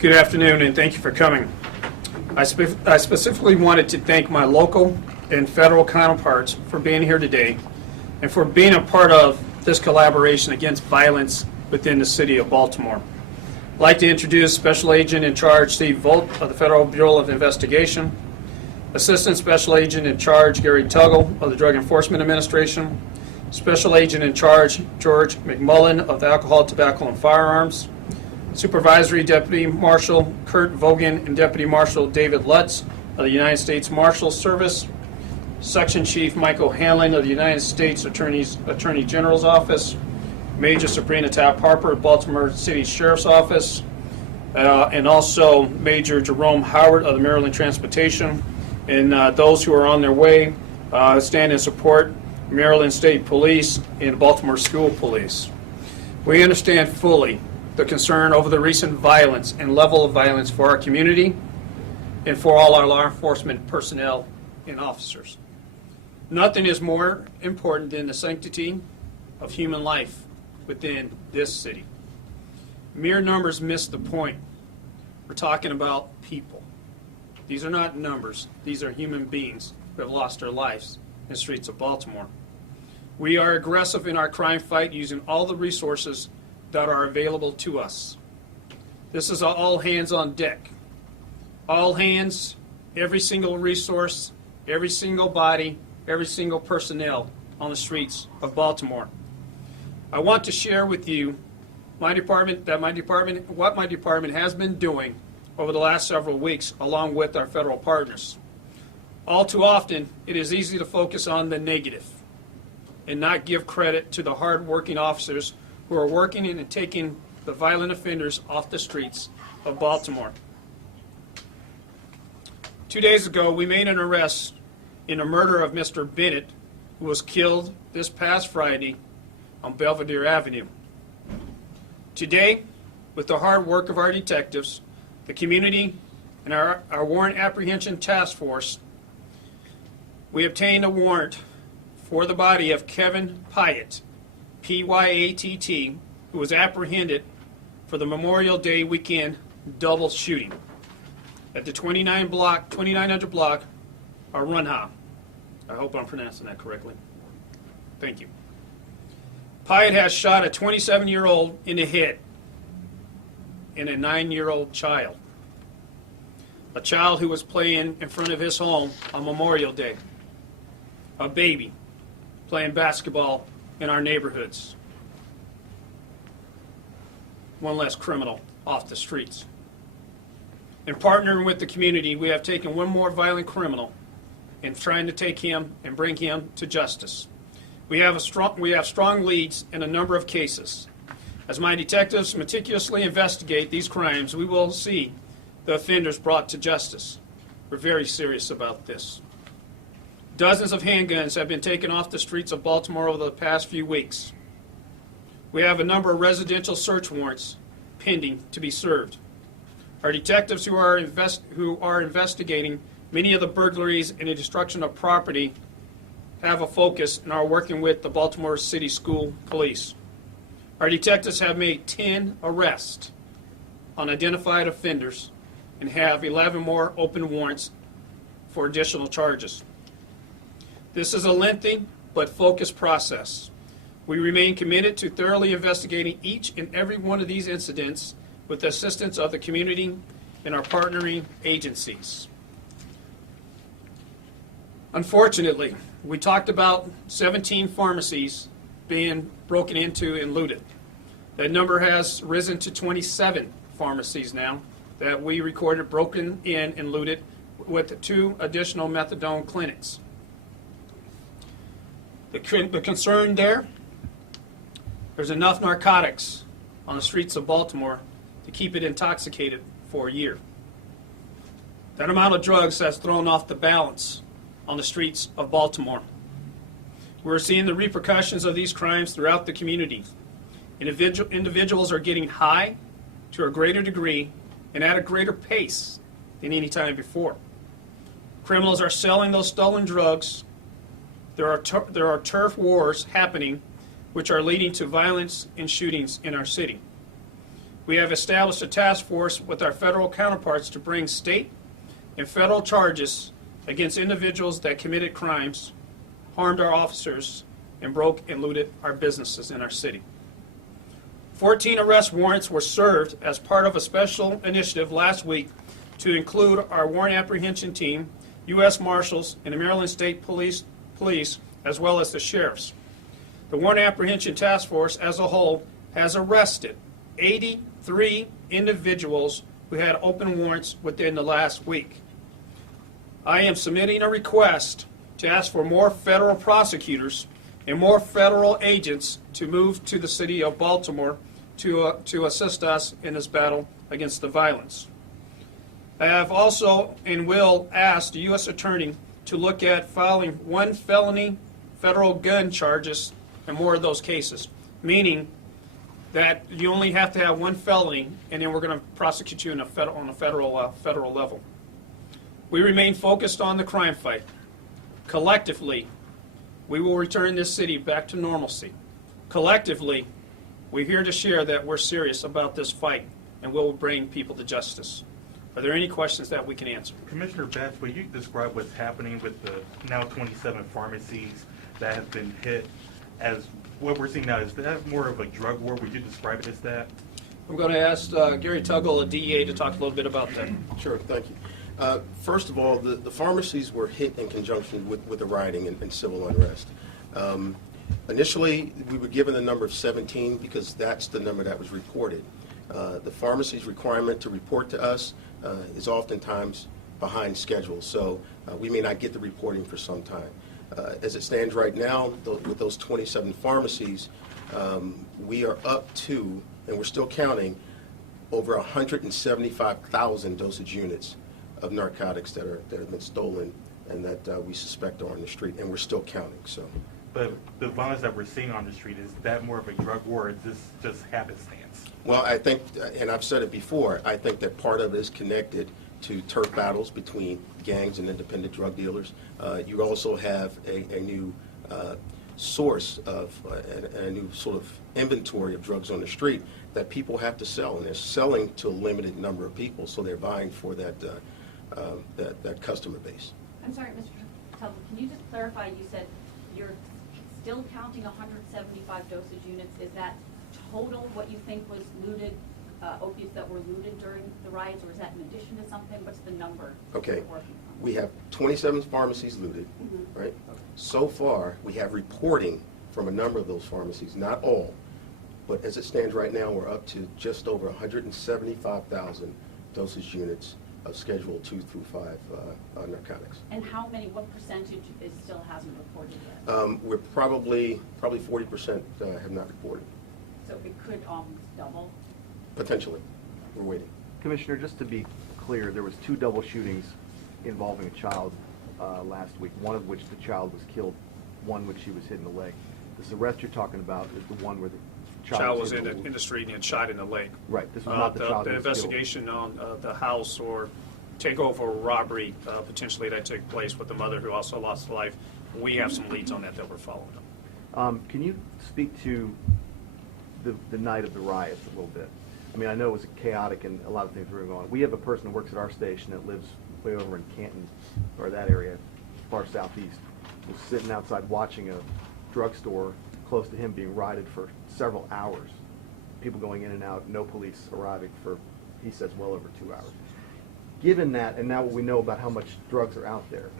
Good afternoon, and thank you for coming. I specifically wanted to thank my local and federal counterparts for being here today and for being a part of this collaboration against violence within the city of Baltimore. I'd like to introduce Special Agent in Charge Steve Volt of the Federal Bureau of Investigation, Assistant Special Agent in Charge Gary Tuggle of the Drug Enforcement Administration, Special Agent in Charge George McMullen of the Alcohol, Tobacco, and Firearms, Supervisory Deputy Marshal Kurt Vogan and Deputy Marshal David Lutz of the United States Marshal Service, Section Chief Michael Hanlon of the United States Attorney General's Office, Major Sabrina Tapp Harper of Baltimore City Sheriff's Office, and also Major Jerome Howard of the Maryland Transportation, and those who are on their way stand and support Maryland State Police and Baltimore School Police. We understand fully the concern over the recent violence and level of violence for our community and for all our law enforcement personnel and officers. Nothing is more important than the sanctity of human life within this city. Mere numbers miss the point. We're talking about people. These are not numbers. These are human beings who have lost their lives in the streets of Baltimore. We are aggressive in our crime fight using all the resources that are available to us. This is all hands on deck. All hands, every single resource, every single body, every single personnel on the streets of Baltimore. I want to share with you what my department has been doing over the last several weeks along with our federal partners. All too often, it is easy to focus on the negative and not give credit to the hard-working officers who are working in and taking the violent offenders off the streets of Baltimore. 2 days ago, we made an arrest in the murder of Mr. Bennett, who was killed this past Friday on Belvedere Avenue. Today, with the hard work of our detectives, the community, and our warrant apprehension task force, we obtained a warrant for the body of Kevin Pyatt, P-Y-A-T-T, who was apprehended for the Memorial Day weekend double shooting at the 2900 block of Runha. I hope I'm pronouncing that correctly. Thank you. Pyatt has shot a 27-year-old in the head and a 9-year-old child, a child who was playing in front of his home on Memorial Day, a baby playing basketball in our neighborhoods. One less criminal off the streets. In partnering with the community, we have taken one more violent criminal and trying to take him and bring him to justice. We have strong leads in a number of cases. As my detectives meticulously investigate these crimes, we will see the offenders brought to justice. We're very serious about this. Dozens of handguns have been taken off the streets of Baltimore over the past few weeks. We have a number of residential search warrants pending to be served. Our detectives who are investigating many of the burglaries and the destruction of property have a focus and are working with the Baltimore City School Police. Our detectives have made 10 arrests on identified offenders and have 11 more open warrants for additional charges. This is a lengthy but focused process. We remain committed to thoroughly investigating each and every one of these incidents with the assistance of the community and our partnering agencies. Unfortunately, we talked about 17 pharmacies being broken into and looted. That number has risen to 27 pharmacies now that we recorded broken in and looted, with 2 additional methadone clinics. The concern there's enough narcotics on the streets of Baltimore to keep it intoxicated for a year. That amount of drugs has thrown off the balance on the streets of Baltimore. We're seeing the repercussions of these crimes throughout the community. Individuals are getting high to a greater degree and at a greater pace than any time before. Criminals are selling those stolen drugs. There are turf wars happening which are leading to violence and shootings in our city. We have established a task force with our federal counterparts to bring state and federal charges against individuals that committed crimes, harmed our officers, and broke and looted our businesses in our city. 14 arrest warrants were served as part of a special initiative last week to include our warrant apprehension team, U.S. Marshals, and the Maryland State Police, as well as the sheriffs. The warrant apprehension task force as a whole has arrested 83 individuals who had open warrants within the last week. I am submitting a request to ask for more federal prosecutors and more federal agents to move to the city of Baltimore to assist us in this battle against the violence. I have also and will ask the U.S. Attorney to look at filing one felony federal gun charges in more of those cases, meaning that you only have to have one felony, and then we're going to prosecute you on a federal level. We remain focused on the crime fight. Collectively, we will return this city back to normalcy. Collectively, we're here to share that we're serious about this fight and we'll bring people to justice. Are there any questions that we can answer? Commissioner Betts, will you describe what's happening with the now 27 pharmacies that have been hit as what we're seeing now? Is that more of a drug war? Would you describe it as that? I'm going to ask Gary Tuggle, a DEA, to talk a little bit about that. Sure, thank you. First of all, the pharmacies were hit in conjunction with the rioting and civil unrest. Initially, we were given the number of 17 because that's the number that was reported. The pharmacy's requirement to report to us is oftentimes behind schedule, so we may not get the reporting for some time. As it stands right now, with those 27 pharmacies, we are up to, and we're still counting, over 175,000 dosage units of narcotics that have been stolen and that we suspect are on the street, and we're still counting. So, but the violence that we're seeing on the street, is that more of a drug war, or is this just happenstance? Well, I think, and I've said it before, I think that part of it is connected to turf battles between gangs and independent drug dealers. You also have a new source of a new sort of inventory of drugs on the street that people have to sell, and they're selling to a limited number of people, so they're buying for that customer base. I'm sorry, Mr. Tubble, can you just clarify, you said you're still counting 175 dosage units. Is that total what you think was looted, opiates that were looted during the riots, or is that in addition to something? What's the number? Okay, we have 27 pharmacies looted, right? So far, we have reporting from a number of those pharmacies, not all, but as it stands right now, we're up to just over 175,000 dosage units of Schedule 2 through 5 narcotics. And how many, what percentage is still hasn't reported yet? We're probably 40% have not reported. So it could almost double? Potentially. We're waiting. Commissioner, just to be clear, there was 2 double shootings involving a child last week, one of which the child was killed, one which she was hit in the leg. This arrest you're talking about is the one where the child was in the street and shot in the leg. Right. This was not the child The who was investigation on the house or takeover robbery potentially that took place with the mother who also lost her life. We have some leads on that we're following up. Can you speak to the night of the riots a little bit? I mean, I know it was chaotic and a lot of things were going on. We have a person who works at our station that lives way over in Canton, or that area, far southeast, was sitting outside watching a drugstore close to him being rioted for several hours. People going in and out, no police arriving for, he says, well over 2 hours. Given that, and now what we know about how much drugs are out there,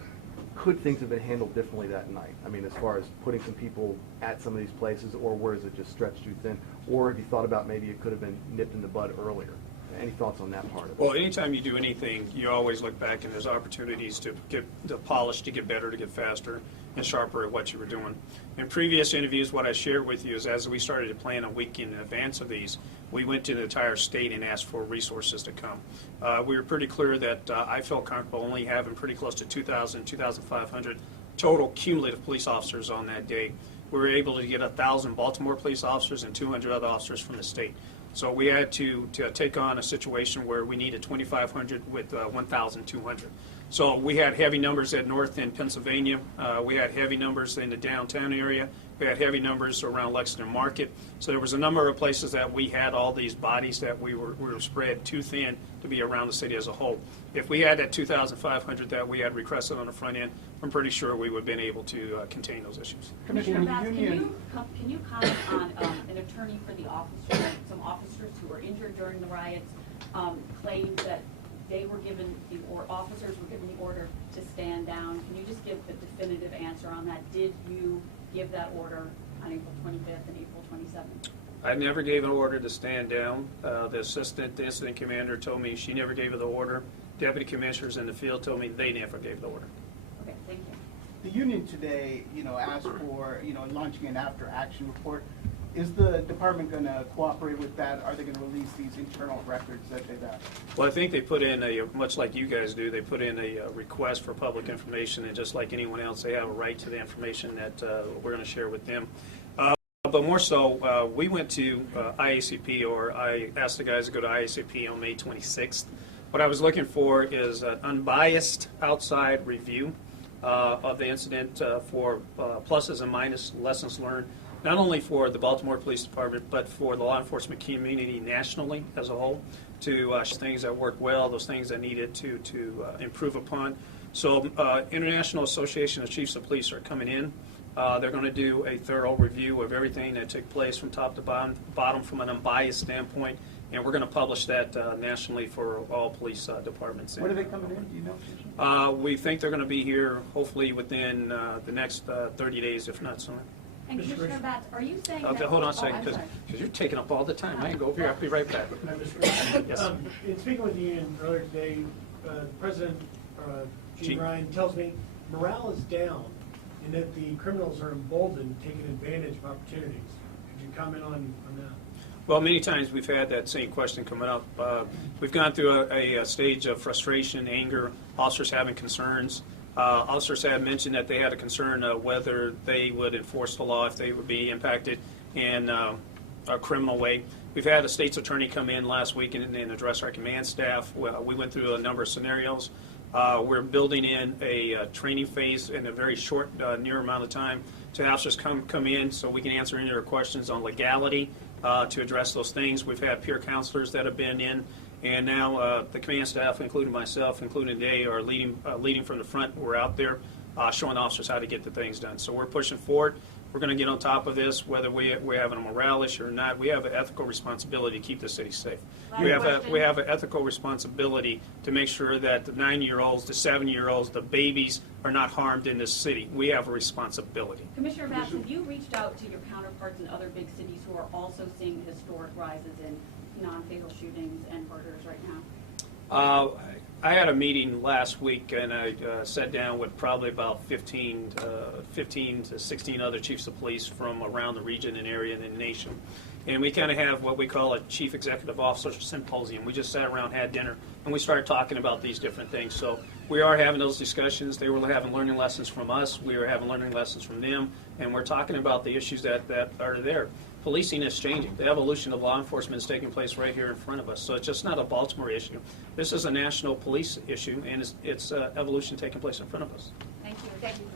could things have been handled differently that night? I mean, as far as putting some people at some of these places, or where is it just stretched too thin? Or have you thought about maybe it could have been nipped in the bud earlier? Any thoughts on that part of it? Well, anytime you do anything, you always look back and there's opportunities to get the polish, to get better, to get faster and sharper at what you were doing. In previous interviews, what I shared with you is as we started to plan a week in advance of these, we went to the entire state and asked for resources to come. We were pretty clear that I felt comfortable only having pretty close to 2,000, 2,500 total cumulative police officers on that day. We were able to get 1,000 Baltimore police officers and 200 other officers from the state. So we had to take on a situation where we needed 2,500 with 1,200. So we had heavy numbers at North in Pennsylvania. We had heavy numbers in the downtown area, We had heavy numbers around Lexington Market. So there was a number of places that we had all these bodies that we were spread too thin to be around the city as a whole. If we had that 2,500 that we had requested on the front end, I'm pretty sure we would have been able to contain those issues. Commissioner Bass, can you comment on an attorney for the officer, some officers who were injured during the riots claimed that they were given, or officers were given the order to stand down. Can you just give a definitive answer on that? Did you give that order on April 25th and April 27th? I never gave an order to stand down. The assistant incident commander told me she never gave the order. Deputy commissioners in the field told me they never gave the order. Okay, thank you. The union today, asked for, launching an after-action report. Is the department going to cooperate with that? Are they going to release these internal records that they've asked? Well, I think they put in much like you guys do, they put in a request for public information, and just like anyone else, they have a right to the information that we're going to share with them. But more so, we went to IACP, or I asked the guys to go to IACP on May 26th. What I was looking for is an unbiased outside review of the incident for pluses and minuses, lessons learned, not only for the Baltimore Police Department, but for the law enforcement community nationally as a whole, to things that worked well, those things that needed to improve upon. So International Association of Chiefs of Police are coming in. They're going to do a thorough review of everything that took place from top to bottom from an unbiased standpoint, and we're going to publish that nationally for all police departments. When are they coming in? Do you know? We think they're going to be here hopefully within the next 30 days, if not sooner. And Commissioner Batts, are you saying that... Hold on a second, I'm because sorry. you're taking up all the time. I can go over here. I'll be right back. Yes. In speaking with the union earlier today, President Gene Gene. Ryan tells me morale is down and that the criminals are emboldened, taking advantage of opportunities. Could you comment on that? Well, many times we've had that same question coming up. We've gone through a stage of frustration, anger, officers having concerns. Officers have mentioned that they had a concern of whether they would enforce the law if they would be impacted in a criminal way. We've had a state's attorney come in last week and address our command staff. We went through a number of scenarios. We're building in a training phase in a very short, near amount of time to have officers come in so we can answer any of their questions on legality to address those things. We've had peer counselors that have been in. And now the command staff, including myself, including they, are leading from the front. We're out there showing officers how to get the things done. So we're pushing forward. We're going to get on top of this, whether we're having a morale issue or not. We have an ethical responsibility to keep the city safe. We have an ethical responsibility to make sure that the 9-year-olds, the 7-year-olds, the babies are not harmed in this city. We have a responsibility. Commissioner Batts, have you reached out to your counterparts in other big cities who are also seeing historic rises in non-fatal shootings and murders right now? I had a meeting last week, and I sat down with probably about 15 to 16 other chiefs of police from around the region and area and the nation. And we kind of have what we call a chief executive officer symposium. We just sat around, had dinner, and we started talking about these different things. So we are having those discussions. They were having learning lessons from us. We were having learning lessons from them, and we're talking about the issues that are there. Policing is changing. The evolution of law enforcement is taking place right here in front of us. So it's just not a Baltimore issue. This is a national police issue, and it's evolution taking place in front of us. Thank you. Thank you.